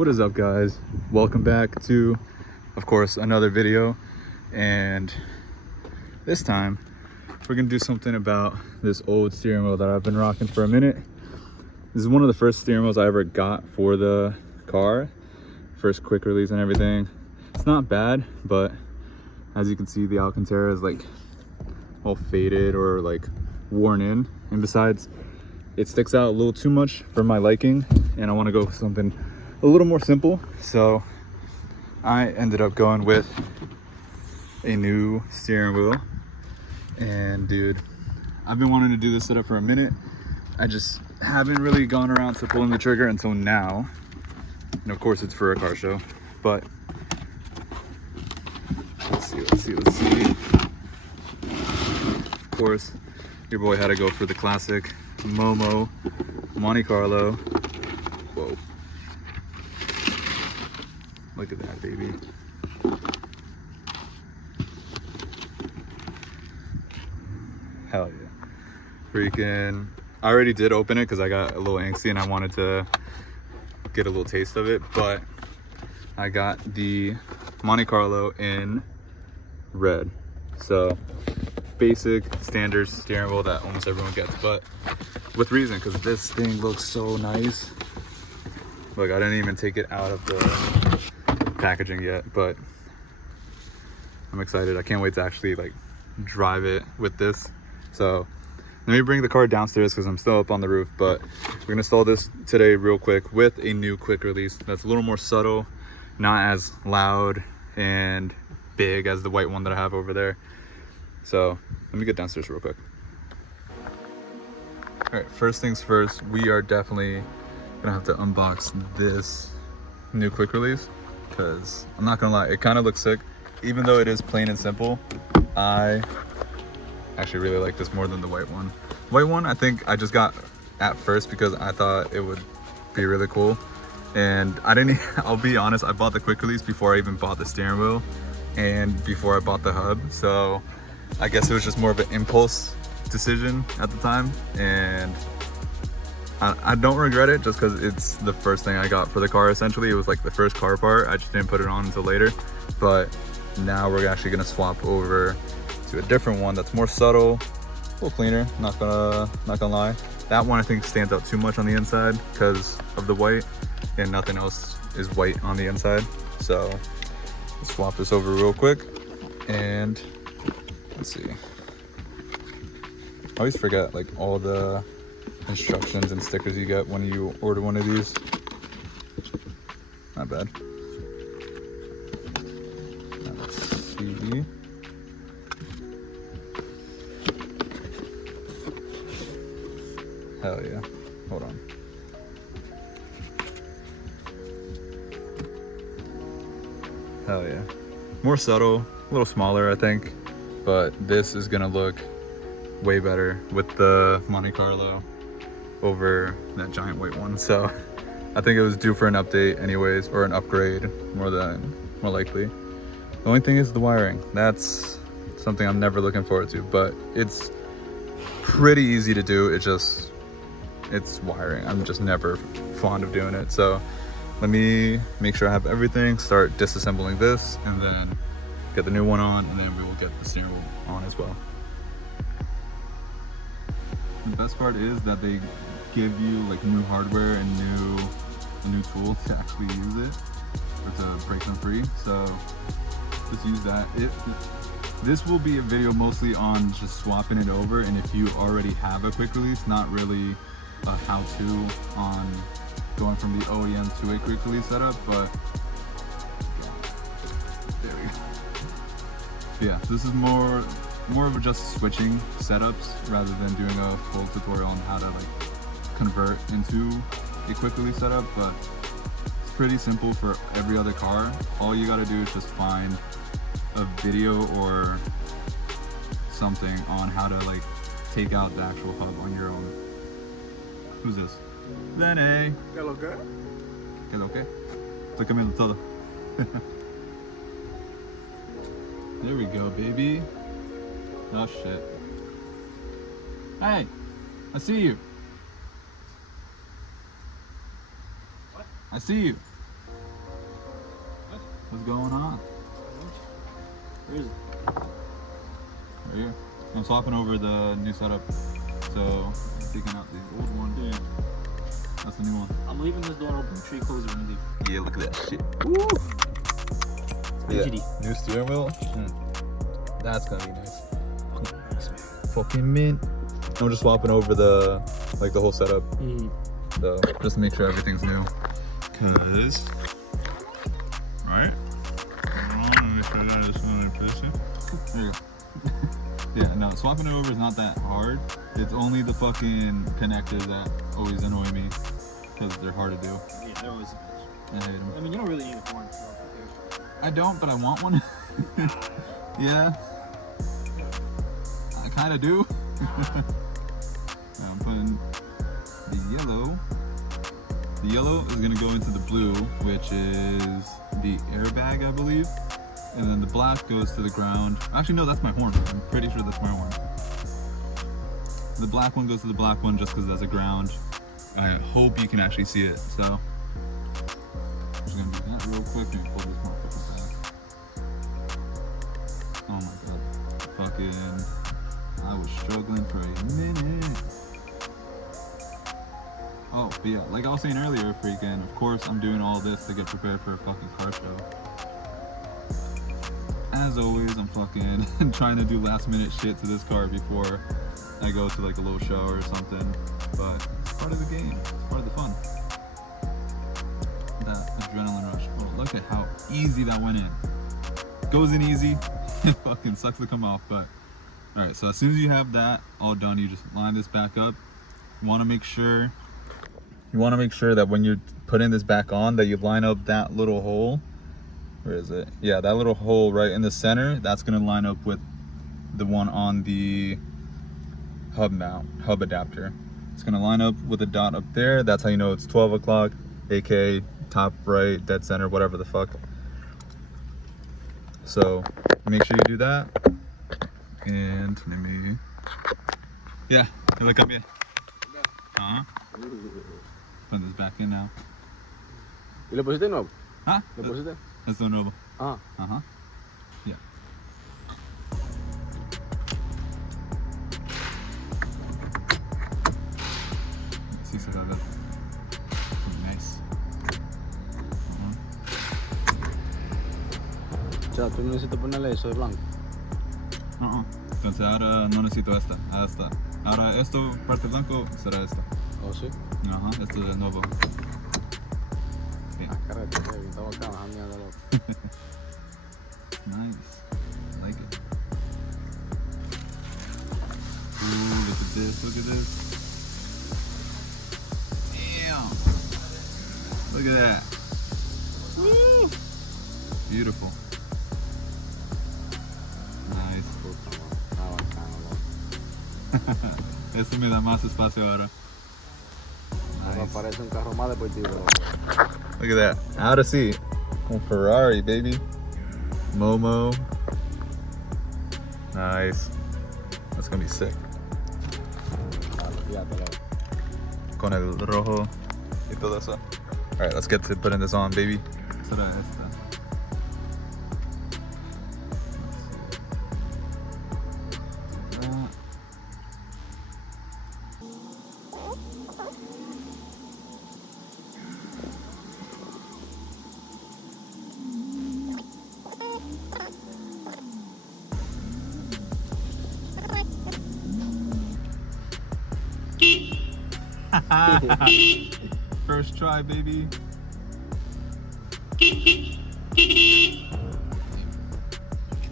What is up, guys? Welcome back to, of course, another video. And this time we're gonna do something about this old steering wheel that I've been rocking for a minute. This is one of the first steering wheels I ever got for the car, first quick release and everything. It's not bad, but as you can see, the Alcantara is like all faded or like worn in, and besides, it sticks out a little too much for my liking, and I want to go with something a little more simple. So I ended up going with a new steering wheel. And dude, I've been wanting to do this setup for a minute. I just haven't really gone around to pulling the trigger until now, and of course it's for a car show. But let's see. Of course, your boy had to go for the classic MOMO Montecarlo. Whoa, look at that, baby. Hell yeah. Freaking, I already did open it because I got a little angsty and I wanted to get a little taste of it, but I got the Montecarlo in red. So basic standard steering wheel that almost everyone gets, but with reason, because this thing looks so nice. Look, I didn't even take it out of the packaging yet, but I'm excited. I can't wait to actually like drive it with this. So let me bring the car downstairs because I'm still up on the roof, but we're gonna install this today real quick with a new quick release that's a little more subtle, not as loud and big as the white one that I have over there. So let me get downstairs real quick. All right, first things first, we are definitely gonna have to unbox this new quick release, because I'm not gonna lie, it kind of looks sick. Even though it is plain and simple, I actually really like this more than the white one. White one, I think I just got at first because I thought it would be really cool. And I didn't, I'll be honest, I bought the quick release before I even bought the steering wheel and before I bought the hub. So I guess it was just more of an impulse decision at the time. And I don't regret it just because it's the first thing I got for the car. Essentially, it was like the first car part. I just didn't put it on until later. But now we're actually gonna swap over to a different one that's more subtle, a little cleaner, not gonna lie. That one I think stands out too much on the inside because of the white, and nothing else is white on the inside. So let's swap this over real quick, and let's see. I always forget like all the instructions and stickers you get when you order one of these. Not bad. Now let's see. Hell yeah. Hold on. Hell yeah. More subtle, a little smaller I think, but this is gonna look way better with the Montecarlo over that giant white one. So I think it was due for an update anyways, or an upgrade more likely. The only thing is the wiring. That's something I'm never looking forward to, but it's pretty easy to do. It's wiring. I'm just never fond of doing it. So let me make sure I have everything, start disassembling this, and then get the new one on, and then we will get the steering wheel on as well. The best part is that they give you like new hardware and new tools to actually use it, or to break them free. So just use that. This will be a video mostly on just swapping it over, and if you already have a quick release, not really a how-to on going from the OEM to a quick release setup, but there we go. Yeah, this is more of a just switching setups rather than doing a full tutorial on how to like convert into a quick release setup, but it's pretty simple for every other car. All you gotta do is just find a video or something on how to like take out the actual hub on your own. Who's this? Lene. ¿Qué lo que? ¿Qué lo que? Estoy cambiando todo. There we go, baby. Oh shit. Hey, I see you. What? I see you. What's going on? Where is it? Right here. I'm swapping over the new setup. So I'm taking out the old one. Yeah. That's the new one. I'm leaving this door open. Make sure you close it when you leave. Yeah, look at that shit. Woo! Fidgety. New steering wheel. That's gonna be nice. Fucking nice, man. Fucking mint. I'm just swapping over the whole setup. So just to make sure everything's new. Cause right? There you go. Yeah, no, swapping it over is not that hard. It's only the fucking connectors that always annoy me because they're hard to do. Yeah, they're always a bitch. I hate them. I mean, you don't really need a horn. So I don't, but I want one. Yeah, I kind of do. I'm putting the yellow. The yellow is gonna go into the blue, which is the airbag, I believe. And then the black goes to the ground. Actually, no, that's my horn. I'm pretty sure that's my horn. The black one goes to the black one just because that's a ground. I hope you can actually see it. So I'm just gonna do that real quick and pull this motherfucker back. Oh my god. Fucking, I was struggling for a minute. Oh, but yeah, like I was saying earlier, freaking, of course I'm doing all this to get prepared for a fucking car show. As always, I'm fucking trying to do last minute shit to this car before I go to like a little show or something. But it's part of the game, it's part of the fun. That adrenaline rush. Oh, look at how easy that went in. Goes in easy, it fucking sucks to come off, but alright, so as soon as you have that all done, you just line this back up. You wanna make sure that when you're putting this back on that you line up that little hole. Where is it? Yeah, that little hole right in the center, that's gonna line up with the one on the hub adapter. It's gonna line up with a dot up there. That's how you know it's 12 o'clock, aka top right, dead center, whatever the fuck. So make sure you do that. And let me, yeah, look up here. Put this back in now. ¿Y lo pusiste nuevo? Huh? ¿Lo pusiste? That's the nuevo. Ah. Yeah. Sí, se ve. Nice. O sea, tú necesitas ponerle eso de blanco. Entonces ahora no necesito esta. Ahora esto, parte blanco, será esta. ¿Oh, sí? Ajá, esto es nuevo. Sí. Ah, carrete, está bacana, la mierda, loco. Nice. I like it. Ooh, look at this, look at this. Damn. Look at that. Woo. Beautiful. Nice. Puta, man. Está bacano, loco. Esto me da más espacio ahora. Ahora Nice. parece un carro más deportivo, loco. Look at that. Out of seat. On Ferrari, baby. MOMO. Nice. That's gonna be sick. Fíjate, loco. Con el rojo y todo eso. Alright, let's get to putting this on, baby. Será esta. First try, baby.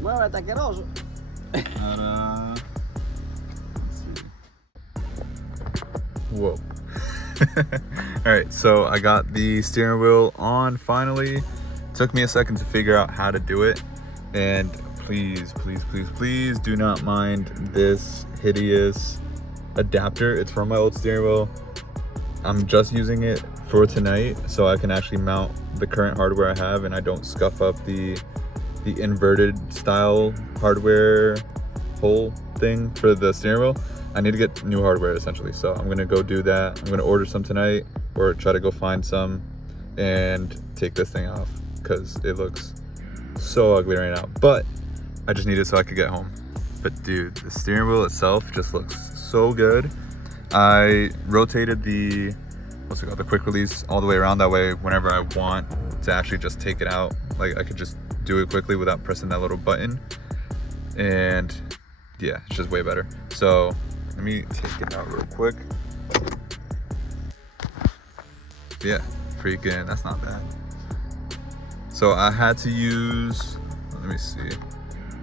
Muévete, asqueroso. Let's see. Whoa. Alright, so I got the steering wheel on finally. Took me a second to figure out how to do it. And please, please, please, please do not mind this hideous adapter. It's from my old steering wheel. I'm just using it for tonight so I can actually mount the current hardware I have and I don't scuff up the inverted style hardware hole thing for the steering wheel. I need to get new hardware essentially, so I'm gonna go do that. I'm gonna order some tonight or try to go find some and take this thing off because it looks so ugly right now, but I just need it so I could get home. But dude, the steering wheel itself just looks so good. I rotated the, what's it called, the quick release all the way around. That way, whenever I want to actually just take it out, like I could just do it quickly without pressing that little button. And yeah, it's just way better. So let me take it out real quick. Yeah, freaking, that's not bad. So I had to use, let me see.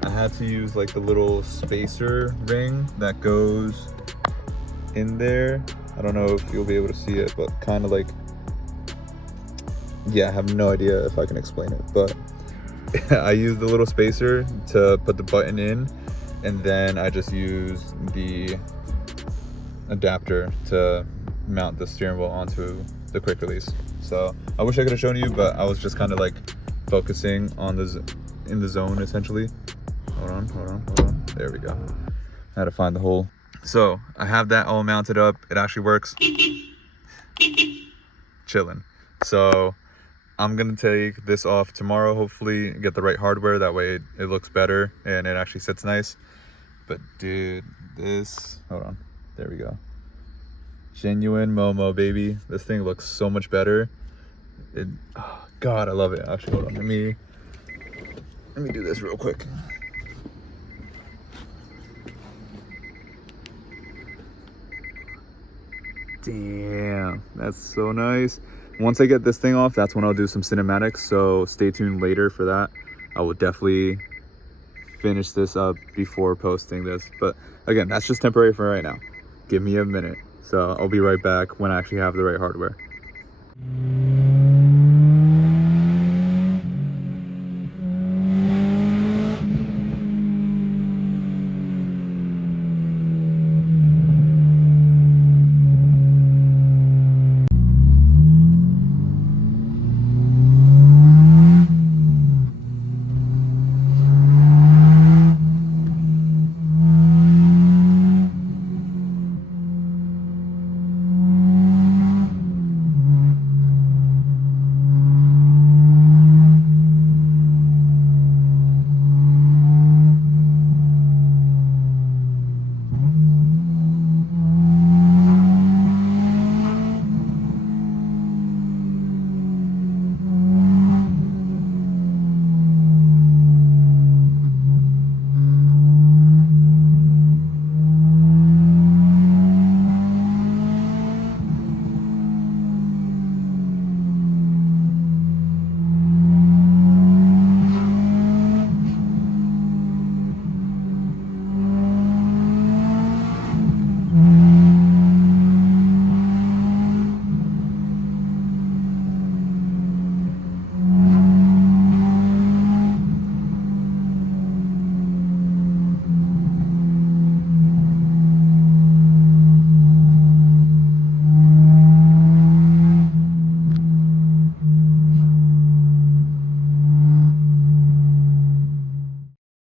I had to use like the little spacer ring that goes in there. I don't know if you'll be able to see it, but kind of like, yeah, I have no idea if I can explain it, but I used the little spacer to put the button in, and then I just used the adapter to mount the steering wheel onto the quick release. So I wish I could have shown you, but I was just kind of like focusing on in the zone essentially. Hold on. There we go. I had to find the hole. So I have that all mounted up. It actually works. Chilling. So I'm gonna take this off tomorrow, hopefully get the right hardware. That way it looks better and it actually sits nice. But dude, this, hold on, there we go. Genuine Momo, baby. This thing looks so much better. Oh, God, I love it. Actually, hold on, let me do this real quick. Damn, that's so nice. Once I get this thing off, that's when I'll do some cinematics, so stay tuned later for that. I will definitely finish this up before posting this, but again, that's just temporary for right now. Give me a minute. So I'll be right back when I actually have the right hardware.